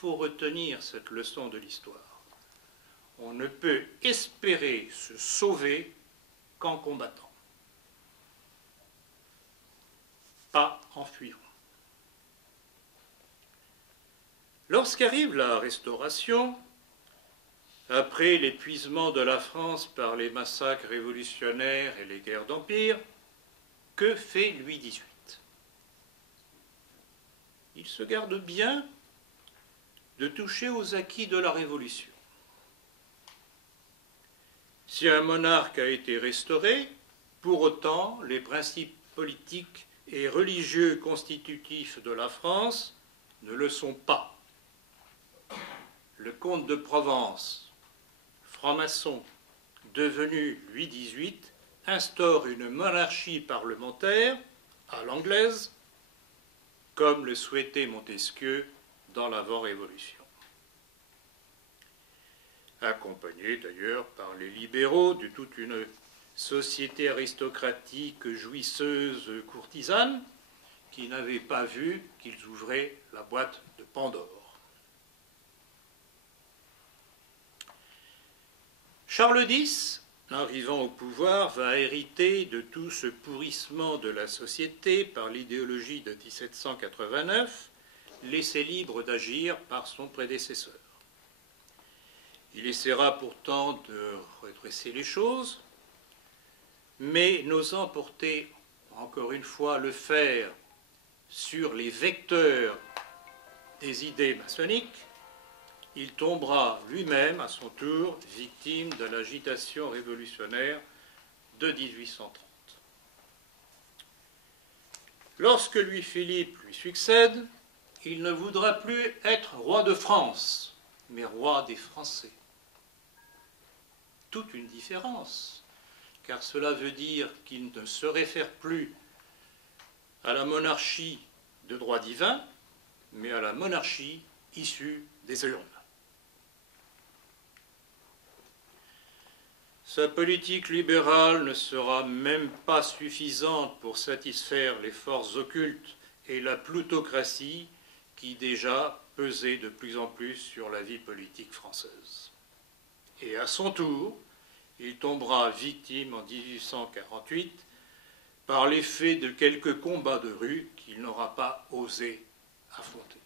faut retenir cette leçon de l'histoire. On ne peut espérer se sauver qu'en combattant, pas en fuyant. Lorsqu'arrive la Restauration, après l'épuisement de la France par les massacres révolutionnaires et les guerres d'empire, que fait Louis XVIII? Il se garde bien de toucher aux acquis de la Révolution. Si un monarque a été restauré, pour autant, les principes politiques et religieux constitutifs de la France ne le sont pas. Le comte de Provence, franc-maçon, devenu Louis XVIII, instaure une monarchie parlementaire à l'anglaise, comme le souhaitait Montesquieu dans l'avant-révolution. Accompagné d'ailleurs par les libéraux de toute une société aristocratique jouisseuse courtisane qui n'avaient pas vu qu'ils ouvraient la boîte de Pandore. Charles X, arrivant au pouvoir, va hériter de tout ce pourrissement de la société par l'idéologie de 1789, laissé libre d'agir par son prédécesseur. Il essaiera pourtant de redresser les choses, mais n'osant porter, encore une fois, le fer sur les vecteurs des idées maçonniques, il tombera lui-même, à son tour, victime de l'agitation révolutionnaire de 1830. Lorsque Louis-Philippe lui succède, il ne voudra plus être roi de France, mais roi des Français. Toute une différence, car cela veut dire qu'il ne se réfère plus à la monarchie de droit divin, mais à la monarchie issue des urnes. Sa politique libérale ne sera même pas suffisante pour satisfaire les forces occultes et la plutocratie qui déjà pesaient de plus en plus sur la vie politique française. Et à son tour, il tombera victime en 1848 par l'effet de quelques combats de rue qu'il n'aura pas osé affronter.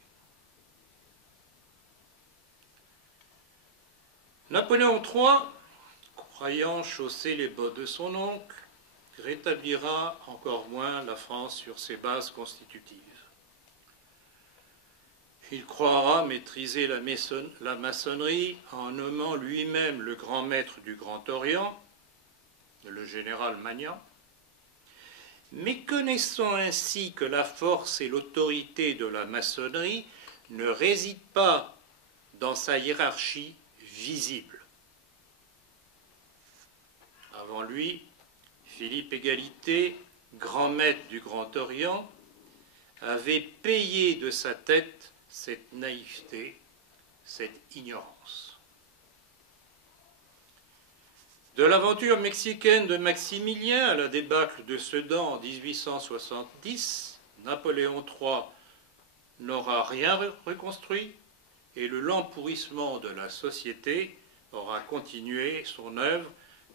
Napoléon III, croyant chausser les bottes de son oncle, rétablira encore moins la France sur ses bases constitutives. Il croira maîtriser la maçonnerie en nommant lui-même le grand maître du Grand Orient, le général Magnan, méconnaissant ainsi que la force et l'autorité de la maçonnerie ne résident pas dans sa hiérarchie visible. Avant lui, Philippe Égalité, grand maître du Grand Orient, avait payé de sa tête cette naïveté, cette ignorance. De l'aventure mexicaine de Maximilien à la débâcle de Sedan en 1870, Napoléon III n'aura rien reconstruit et le lent pourrissement de la société aura continué son œuvre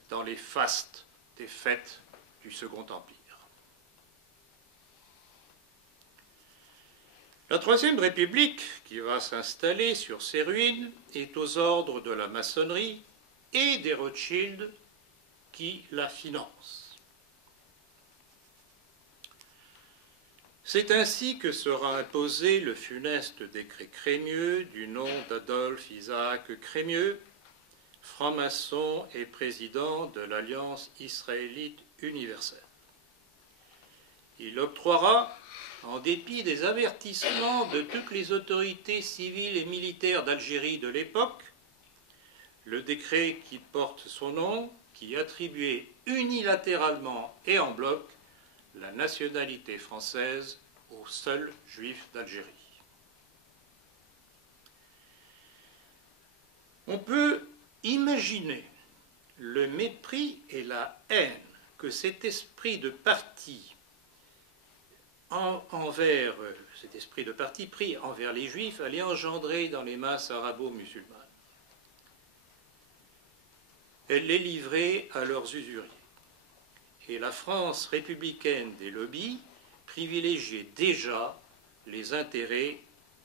dans les fastes des fêtes du Second Empire. La Troisième République, qui va s'installer sur ses ruines, est aux ordres de la maçonnerie et des Rothschild qui la financent. C'est ainsi que sera imposé le funeste décret Crémieux du nom d'Adolphe Isaac Crémieux, franc-maçon et président de l'Alliance israélite universelle. Il octroiera, en dépit des avertissements de toutes les autorités civiles et militaires d'Algérie de l'époque, le décret qui porte son nom, qui attribuait unilatéralement et en bloc la nationalité française aux seuls juifs d'Algérie. On peut imaginer le mépris et la haine que cet esprit de parti envers cet esprit de parti pris envers les Juifs allait engendrer dans les masses arabo-musulmanes. Elle les livrait à leurs usuriers. Et la France républicaine des lobbies privilégiait déjà les intérêts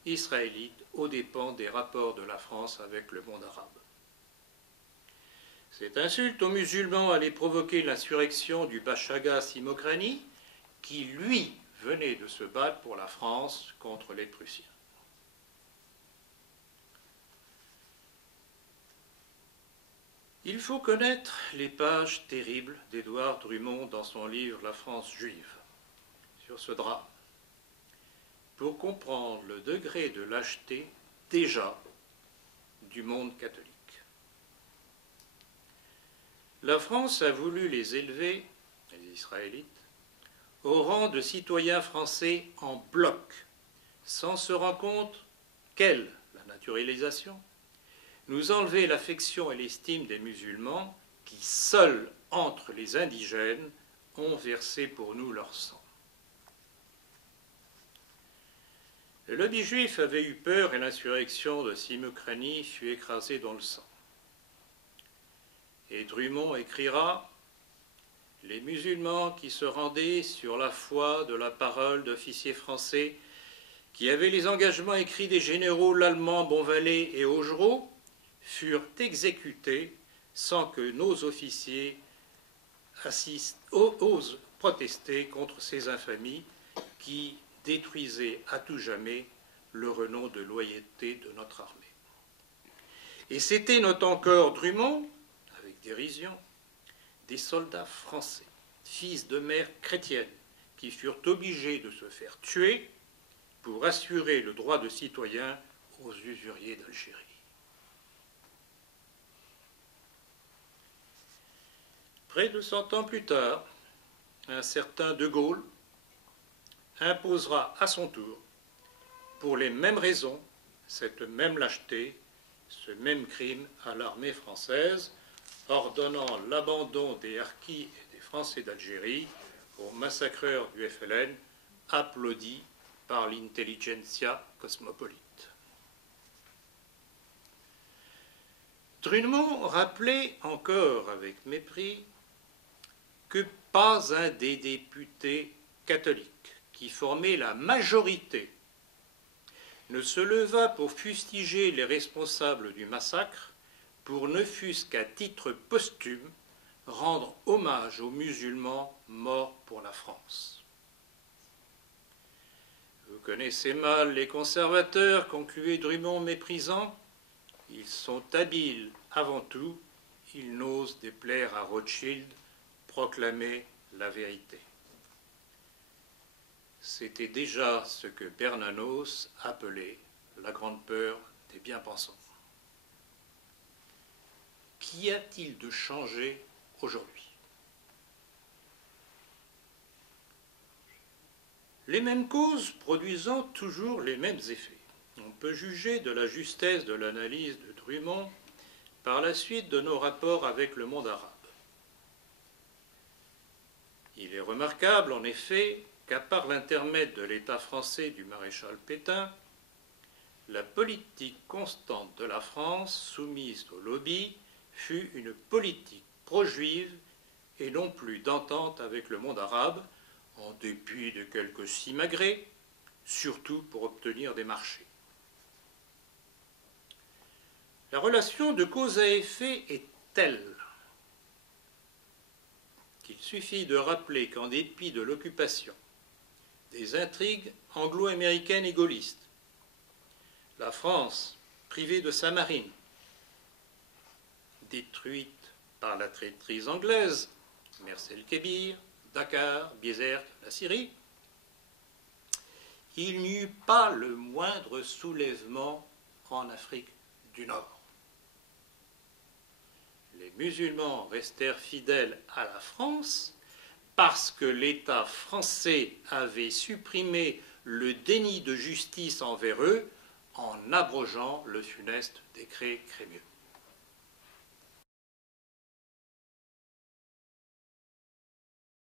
israélites aux dépens des rapports de la France avec le monde arabe. Cette insulte aux musulmans allait provoquer l'insurrection du Bachaga Simokrani, qui, lui, venait de se battre pour la France contre les Prussiens. Il faut connaître les pages terribles d'Édouard Drummond dans son livre « La France juive » sur ce drame, pour comprendre le degré de lâcheté déjà du monde catholique. La France a voulu les élever, les Israélites, au rang de citoyens français en bloc, sans se rendre compte qu'elle, la naturalisation, nous enlever l'affection et l'estime des musulmans qui, seuls entre les indigènes, ont versé pour nous leur sang. Le lobby juif avait eu peur et l'insurrection de Simokrani fut écrasée dans le sang. Et Drummond écrira « Les musulmans qui se rendaient sur la foi de la parole d'officiers français qui avaient les engagements écrits des généraux l'allemand Bonvalet et Augereau furent exécutés sans que nos officiers osent protester contre ces infamies qui détruisaient à tout jamais le renom de loyauté de notre armée. » Et c'était, note encore Drummond, avec dérision, des soldats français, fils de mères chrétiennes, qui furent obligés de se faire tuer pour assurer le droit de citoyen aux usuriers d'Algérie. Près de 100 ans plus tard, un certain De Gaulle imposera à son tour, pour les mêmes raisons, cette même lâcheté, ce même crime à l'armée française, ordonnant l'abandon des harkis et des Français d'Algérie aux massacreurs du FLN, applaudis par l'intelligentsia cosmopolite. Drummond rappelait encore avec mépris que pas un des députés catholiques qui formaient la majorité ne se leva pour fustiger les responsables du massacre, pour ne fût-ce qu'à titre posthume rendre hommage aux musulmans morts pour la France. Vous connaissez mal les conservateurs, concluait Drummond méprisant. Ils sont habiles avant tout, ils n'osent déplaire à Rothschild, proclamer la vérité. C'était déjà ce que Bernanos appelait la grande peur des bien-pensants. Qu'y a-t-il de changé aujourd'hui? Les mêmes causes produisant toujours les mêmes effets. On peut juger de la justesse de l'analyse de Drummond par la suite de nos rapports avec le monde arabe. Il est remarquable, en effet, qu'à part l'intermède de l'État français du maréchal Pétain, la politique constante de la France, soumise au lobby, fut une politique pro-juive et non plus d'entente avec le monde arabe, en dépit de quelques simagrées, surtout pour obtenir des marchés. La relation de cause à effet est telle qu'il suffit de rappeler qu'en dépit de l'occupation, des intrigues anglo-américaines et gaullistes, la France, privée de sa marine, détruite par la traîtrise anglaise, Mers-el-Kébir, Dakar, Bizerte, la Syrie, il n'y eut pas le moindre soulèvement en Afrique du Nord. Les musulmans restèrent fidèles à la France parce que l'État français avait supprimé le déni de justice envers eux en abrogeant le funeste décret Crémieux.